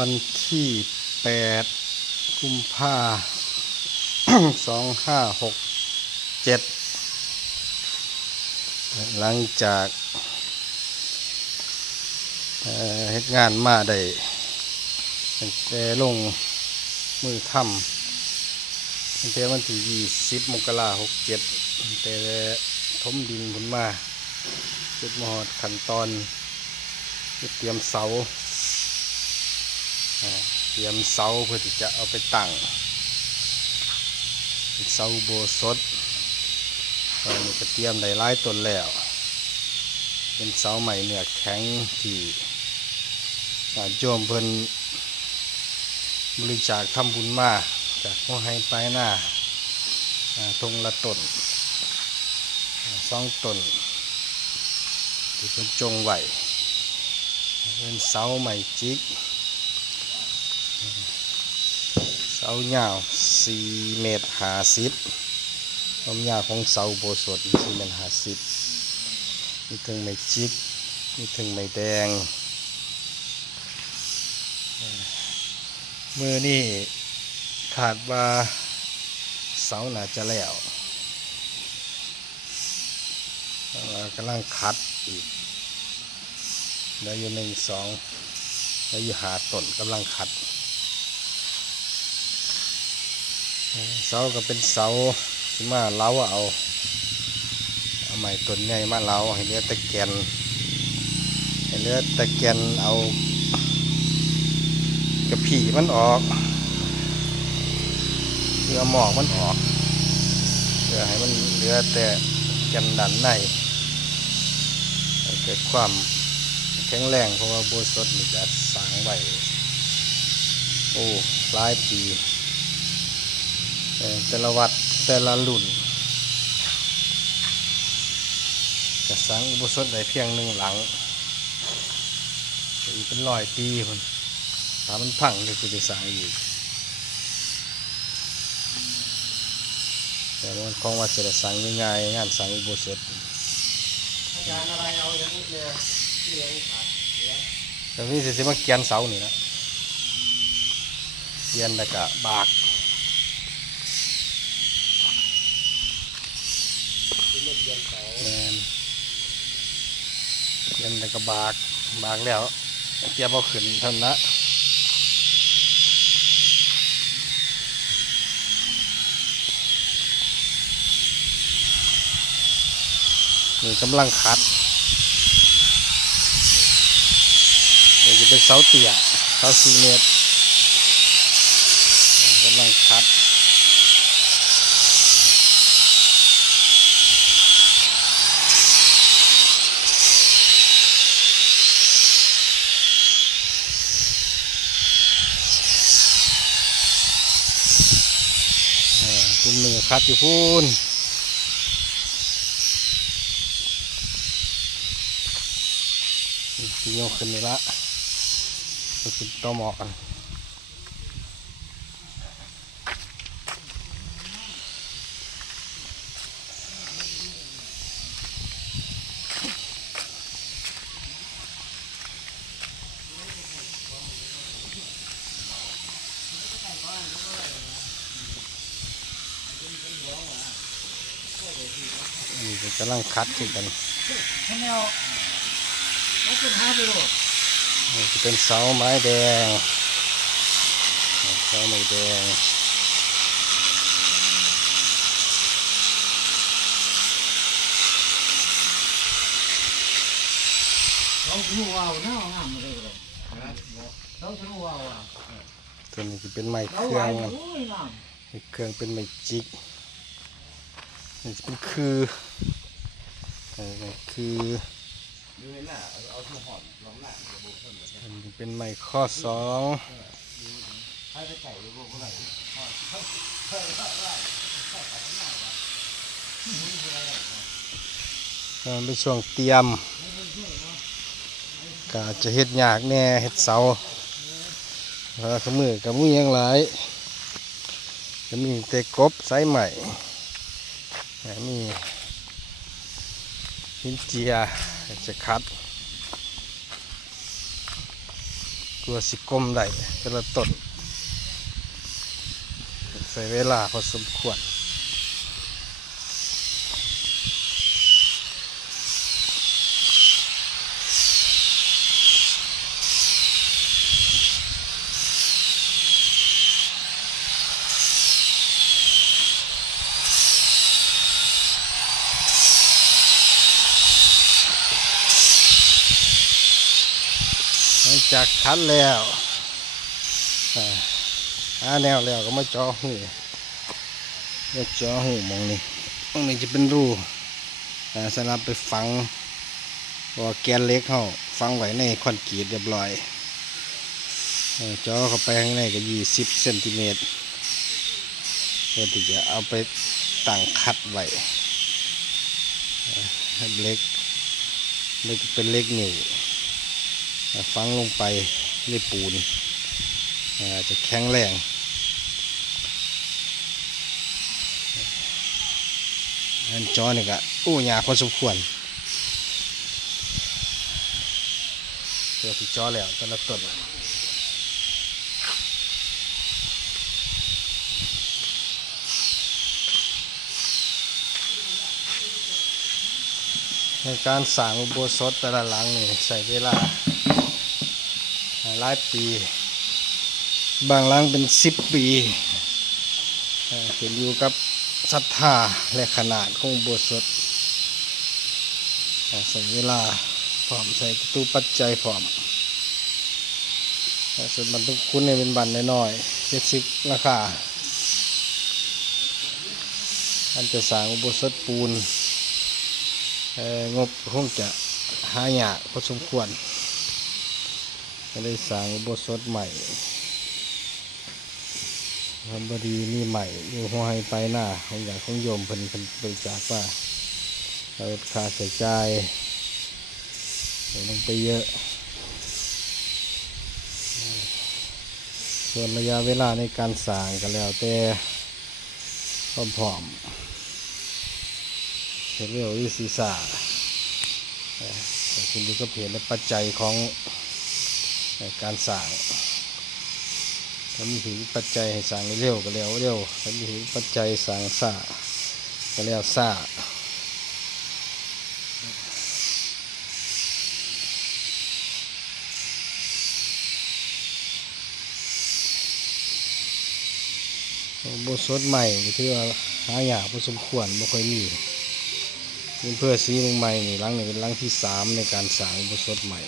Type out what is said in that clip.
วันที่แปดกุมภาสองห้าหกเจ็ดหลังจากเอ่อเฮ็ดงานมาได้ตั้งแต่ลงมือถ้ำตั้งแต่วันที่ยี่สิบมกราหกเจ็ดตั้งแต่ทมดินขึ้นมาจุดมหอดขั้นตอนเตรียมเสา เตรียมเสาเพื่อที่จะเอาไปตั้งเสาโบสถตอนนี้ก็เตรียมได้หลายต้นแล้ว เป็นเสาใหม่เนื้อแข็งที่าโยมเพิ่นบริจาคทำบุญมาจากหัวให้ปลายหน้าทงละตนสองตนที่เพิ่นจงไวเป็นเสาใหม่จิก เสายาว4เมตร50ความยาวของเสาโบสถ4เมตร50มีถึงไม้จิกมีถึงไม้แดงเมือนี่ขาดว่าเสาน่าจะแล้วแต่ว่ากำลังคัดอีกเหลืออยู่หนึ่งสองเหลืออยู่หาต้นกำลังคัด เสาก็เป็นเสาที่มาเล้าเอาเอาไม้ต้นใหญ่มาเล้าให้เลือตะแกนให้เลือตะแกนเอากระผีมันออกเพื่อหมอกมันออกเพื่อให้มันเหลือแต่แกนดันในเกิดความแข็งแรงเพราะว่าโบสถนี่จะสร้างไว้โอ้หลายปี แต่ละวัดแต่ละรุ่นจะสร้างอุโบสถได้เพียงหนึ่งหลังอีกเป็นร้อยปีมันถ้ามันพังก็จะได้สร้างอีกแต่มันคงว่าจะสร้างง่ายงานสร้างอุโบสถอาจารย์อะไรเอาอย่างนี้เนี่ยที่เลี้ยงขาดเหลือแต่นี่สิมาเกียนเสานี่นะเกียนแล้วก็บาก ที่ไม่เลี้ยงเสา แม่น เกียนแล้วก็บากบากแล้วเตรียมเอาขึ้นท่านั้นนะนี่กำลังคัดเดี๋ยวจะเป็นเสาเตี่ยเสาสี่เมตรกำลังคัด กลุ่มหนึ่งคัดอยู่พูนตีโยกขึ้นเลยละขึ้นต่อหมอกันอัน กำลังคัดขึ้นกันแนวไม่เป็นห้าไปหรอกนี่จะเป็นเสาไม้แดงเสาไม้แดงเราสนุกเอาเนาะงามเลยเลยเราสนุกเอาอะตัวนี้จะเป็นไม้เครื่องโอ้เครื่องเป็นไม้จิกนี่จะเป็นคือ คือเป็นไมค์ข้อสองเป็นช่วงเตรียมก็จะเห็ดหยากแน่เห็ดเสาขมือกับมือยังหลายจะมีเตะกบไซส์ใหม่มี หินเจียจะคัด กลัวสิกลมได้แต่ละต้นใส่เวลาพอสมควร หลังจากคัดแล้วอาหาแนวแล้วก็มาเจอหูมาเจอหูมองนี่มองนี่จะเป็นรูอ่สำหรับไปฝังว่าแกนเล็กเขาฝังไว้ในคอนกรีตเรียบร้อยเอ่อเข้าไปข้างในก็ยี่สิบเซนติเมตรเพื่อที่จะเอาไปตั้งคัดไว้เอ่อให้เล็กเล็กเป็นเล็กหนิว ฝังลงไปในปูนจะแข็งแรงอันจอนี่ก็อู้ยากพอสมควรเพื่อที่จอแล้วแต่ละต้นในการสร้างอุโบสถแต่ละหลังนี่ใช้เวลา ลายปี บางหลังเป็นสิบปีเอ่อขึ้นอยู่กับศรัทธาและขนาดของโบสถใส่เวลาพร้อมใส่ตู้ปัจจัยพร้อมส่วนบรรทุกคุณเนี่ยเป็นบันน้อยๆเจ็ดสิบราคาอันจะสร้างอุโบสถปูนงบคงจะหายากพอสมควร ก็ได้สร้างอุโบสถใหม่ทำบดีมีใหม่อยู่หัวให้ไปหน้าของอย่างของโยมเพิ่นเพิ่นบริจาคว่าเราค่าใช้จ่ายลงไปเยอะ ส่วนระยะเวลาในการสร้างก็แล้วแต่ความพร้อมเห็นเร็วหรือศีรษะขึ้นอยู่กับเหตุและปัจจัยของ การสั่งถ้ามีเหตุปัจจัยให้สั่งเร็วก็เร็วเร็วถ้ามีเหตุปัจจัยสั่งซาก็แล้วซาอุโบสถใหม่ก็ถือว่าหายากพอสมควรไม่ค่อยมีเพื่อซีลงใหม่นี่ลังนี้เป็นหลังที่สามในการสางโบสถใหม่